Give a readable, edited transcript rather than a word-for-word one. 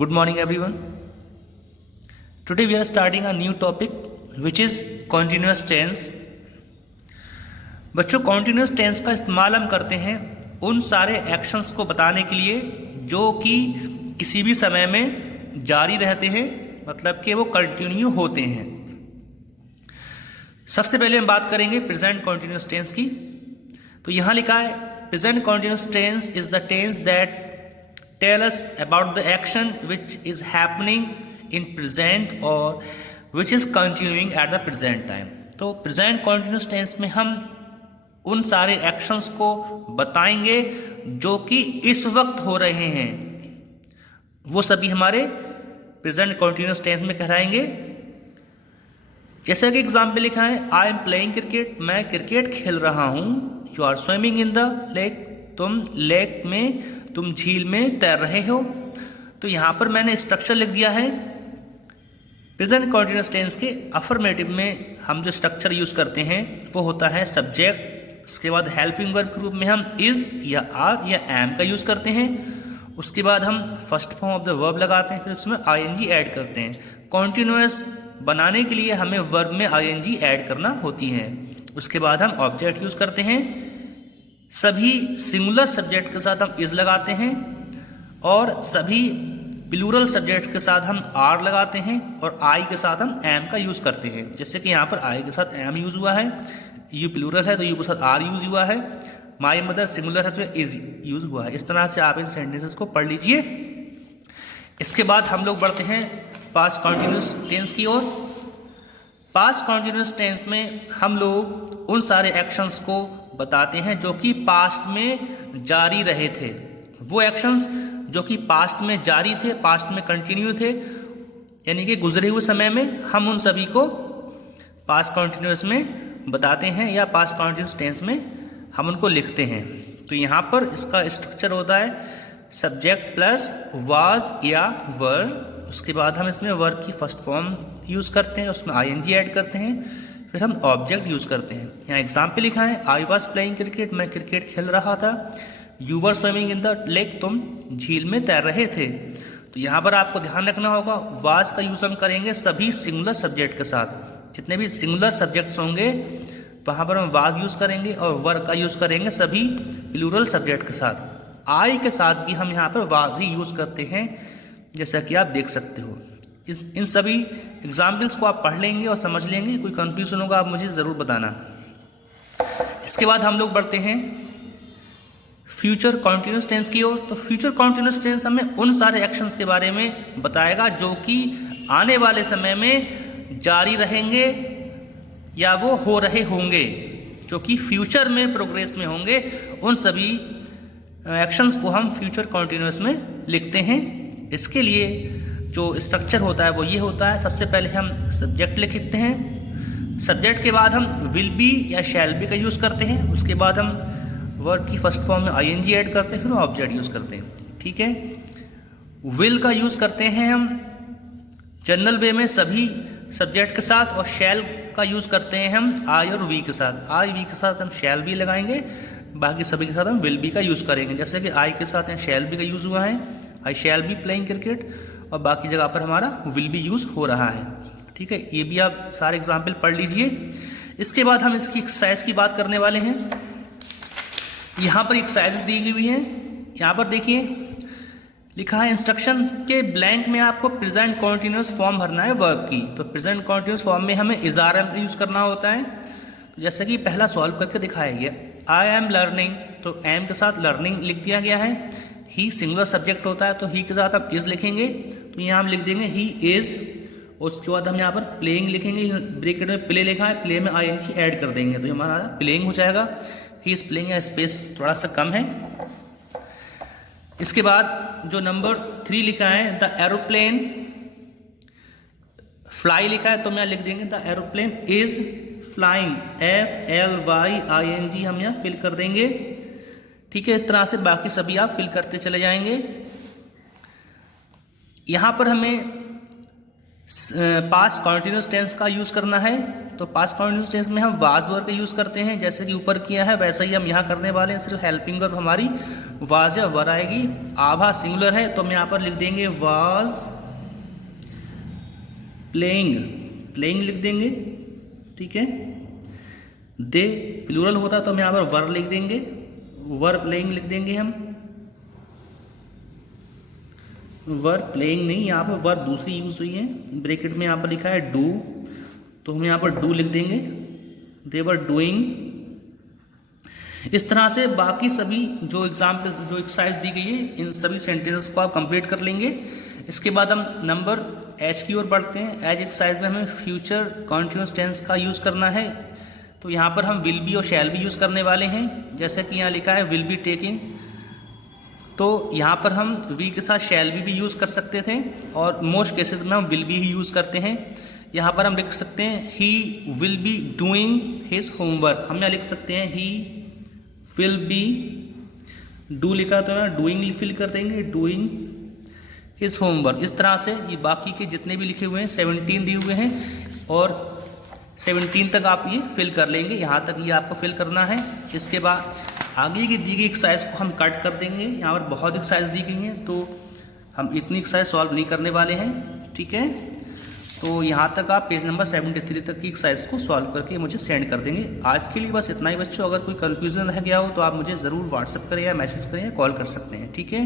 Good morning everyone. Today we are starting a new topic which is continuous tense. बच्चों continuous tense का इस्तेमाल हम करते हैं उन सारे एक्शंस को बताने के लिए जो कि किसी भी समय में जारी रहते हैं, मतलब कि वो कंटिन्यू होते हैं। सबसे पहले हम बात करेंगे प्रेजेंट कॉन्टिन्यूस टेंस की। तो यहाँ लिखा है present continuous tense is the tense that tell us about the action which is happening in present और which is continuing at the present time. तो प्रेजेंट कॉन्टिन्यूस टेंस में हम उन सारे एक्शंस को बताएंगे जो कि इस वक्त हो रहे हैं, वो सभी हमारे प्रेजेंट कॉन्टिन्यूस टेंस में कहलाएंगे। जैसे कि एग्जाम्पल लिखा है आई एम प्लेइंग क्रिकेट, मैं क्रिकेट खेल रहा हूँ। You are swimming in the lake, तुम लेक में, तुम झील में तैर रहे हो। तो यहाँ पर मैंने स्ट्रक्चर लिख दिया है। प्रेजेंट कॉन्टिन्यूस टेंस के अफर्मेटिव में हम जो स्ट्रक्चर यूज करते हैं वो होता है सब्जेक्ट, उसके बाद हेल्पिंग वर्ब के रूप में हम इज या आर या एम का यूज करते हैं। उसके बाद हम first form of the verb लगाते हैं, फिर उसमें आईएनजी ऐड करते हैं। कॉन्टिन्यूस बनाने के लिए हमें वर्ब में आईएनजी ऐड करना होती है। उसके बाद हम ऑब्जेक्ट यूज करते हैं। सभी सिंगुलर सब्जेक्ट के साथ हम इज लगाते हैं और सभी प्लूरल सब्जेक्ट के साथ हम आर लगाते हैं और आई के साथ हम एम का यूज करते हैं। जैसे कि यहाँ पर आई के साथ एम यूज हुआ है, यू प्लूरल है तो यू के साथ आर यूज हुआ है, माई मदर सिंगुलर है तो इज यूज हुआ है। इस तरह से आप इन सेंटेंसेस को पढ़ लीजिए। इसके बाद हम लोग बढ़ते हैं पास्ट कॉन्टिन्यूस टेंस की ओर। पास्ट कॉन्टिन्यूस टेंस में हम लोग उन सारे एक्शंस को बताते हैं जो कि पास्ट में जारी रहे थे। वो एक्शंस जो कि पास्ट में जारी थे, पास्ट में कंटिन्यू थे, यानी कि गुजरे हुए समय में, हम उन सभी को पास्ट कॉन्टिन्यूस में बताते हैं या पास्ट कॉन्टिन्यूस टेंस में हम उनको लिखते हैं। तो यहाँ पर इसका स्ट्रक्चर होता है सब्जेक्ट प्लस वाज या वर। उसके बाद हम इसमें वर्ब की फर्स्ट फॉर्म यूज़ करते हैं, उसमें आईएनजी ऐड करते हैं, फिर हम ऑब्जेक्ट यूज़ करते हैं। यहाँ एग्जाम्पल लिखा है आई वॉज प्लेइंग क्रिकेट, मैं क्रिकेट खेल रहा था। You were swimming in the lake, तुम झील में तैर रहे थे। तो यहाँ पर आपको ध्यान रखना होगा वाज का यूज़ हम करेंगे सभी सिंगुलर सब्जेक्ट के साथ। जितने भी सिंगुलर सब्जेक्ट्स होंगे वहाँ पर हम वाज यूज़ करेंगे और वर का यूज़ करेंगे सभी प्लूरल सब्जेक्ट के साथ। आई के साथ भी हम यहाँ पर वाज ही यूज़ करते हैं, जैसा कि आप देख सकते हो। इन सभी एग्जाम्पल्स को आप पढ़ लेंगे और समझ लेंगे। कोई कंफ्यूजन होगा आप मुझे ज़रूर बताना। इसके बाद हम लोग बढ़ते हैं फ्यूचर कॉन्टिन्यूस टेंस की ओर। तो फ्यूचर कॉन्टिन्यूस टेंस हमें उन सारे एक्शंस के बारे में बताएगा जो कि आने वाले समय में जारी रहेंगे या वो हो रहे होंगे, जो कि फ्यूचर में प्रोग्रेस में होंगे। उन सभी एक्शंस को हम फ्यूचर कॉन्टिन्यूस में लिखते हैं। इसके लिए जो स्ट्रक्चर होता है वो ये होता है। सबसे पहले हम सब्जेक्ट लिखते हैं, सब्जेक्ट के बाद हम विल बी या शैल बी का यूज़ करते हैं। उसके बाद हम वर्ब की फर्स्ट फॉर्म में आईएनजी ऐड करते हैं, फिर ऑब्जेक्ट यूज़ करते हैं। ठीक है, विल का यूज़ करते हैं हम जनरल वे में सभी सब्जेक्ट के साथ, और शैल का यूज़ करते हैं हम आई और वी के साथ। आई वी के साथ हम शैल बी लगाएंगे, बाकी सभी के साथ हम विल बी का यूज़ करेंगे। जैसे कि आई के साथ शैल बी का यूज़ हुआ है, आई शैल बी प्लेइंग क्रिकेट, और बाकी जगह पर हमारा विल बी यूज़ हो रहा है। ठीक है, ये भी आप सारे एग्जाम्पल पढ़ लीजिए। इसके बाद हम इसकी एक्सरसाइज की बात करने वाले हैं। यहाँ पर एक्सरसाइज दी हुई है। यहाँ पर देखिए लिखा है इंस्ट्रक्शन के ब्लैंक में आपको प्रेजेंट कॉन्टिन्यूस फॉर्म भरना है वर्ब की। तो प्रेजेंट कॉन्टिन्यूस फॉर्म में हमें इज आर एम का यूज़ करना होता है। तो जैसे कि पहला सॉल्व करके दिखाया गया, आई एम लर्निंग, तो एम के साथ लर्निंग लिख दिया गया है। ही सिंगुलर सब्जेक्ट होता है तो ही के साथ हम इज लिखेंगे, तो यहाँ हम लिख देंगे ही इज। उसके बाद हम यहाँ पर प्लेइंग लिखेंगे, ब्रैकेट में प्ले लिखा है, प्ले में आईएनजी ऐड कर देंगे तो हमारा प्लेइंग हो जाएगा। ही इज प्लेइंग, या स्पेस थोड़ा सा कम है। इसके बाद जो नंबर 3 लिखा है द एरोप्लेन फ्लाई लिखा है, तो हम यहाँ लिख देंगे the aeroplane is flying, FLYING हम यहाँ फिल कर देंगे। ठीक है, इस तरह से बाकी सभी आप फिल करते चले जाएंगे। यहाँ पर हमें पास्ट कॉन्टिन्यूस टेंस का यूज़ करना है तो पास्ट कॉन्टिन्यूस टेंस में हम वाज वर्ब का यूज़ करते हैं, जैसे कि ऊपर किया है वैसा ही हम यहाँ करने वाले हैं। सिर्फ हेल्पिंग वर्ब हमारी वाज या वर आएगी। आभा सिंगुलर है तो हम यहाँ पर लिख देंगे वाज प्लेइंग, प्लेइंग लिख देंगे, ठीक है। दे प्लूरल होता तो हम यहाँ पर वर लिख देंगे, वर प्लेइंग लिख देंगे हम, वर प्लेइंग नहीं, यहाँ पर वर दूसरी यूज हुई है। ब्रैकेट में यहाँ पर लिखा है डू तो हम यहाँ पर डू लिख देंगे, दे वर डूइंग। इस तरह से बाकी सभी जो एक्सरसाइज दी गई है इन सभी सेंटेंसेस को आप कंप्लीट कर लेंगे। इसके बाद हम नंबर एच की ओर बढ़ते हैं। एज एक्सरसाइज में हमें फ्यूचर कॉन्टिन्यूस टेंस का यूज़ करना है तो यहाँ पर हम विल बी और शैल बी यूज़ करने वाले हैं। जैसे कि यहाँ लिखा है विल बी टेकिंग, तो यहाँ पर हम विल के साथ शैल बी भी यूज़ कर सकते थे और मोस्ट केसेस में हम विल बी ही यूज़ करते हैं। यहाँ पर हम लिख सकते हैं he will be doing his homework, हम यहाँ लिख सकते हैं ही विल बी, डू लिखा तो यहाँ डूइंग फिल कर देंगे, डूइंग हिज होमवर्क। इस तरह से ये बाकी के जितने भी लिखे हुए हैं 17 दिए हुए हैं और 17 तक आप ये फिल कर लेंगे, यहाँ तक ये आपको फिल करना है। इसके बाद आगे की दी गई एक्सरसाइज को हम कट कर देंगे। यहाँ पर बहुत एक्सरसाइज दी गई हैं तो हम इतनी एक्सरसाइज सॉल्व नहीं करने वाले हैं, ठीक है। तो यहाँ तक आप पेज नंबर 73 तक की एक्सरसाइज को सॉल्व करके मुझे सेंड कर देंगे। आज के लिए बस इतना ही बच्चों, अगर कोई कन्फ्यूजन रह गया हो तो आप मुझे ज़रूर व्हाट्सएप करें या मैसेज करें या कॉल कर सकते हैं, ठीक है।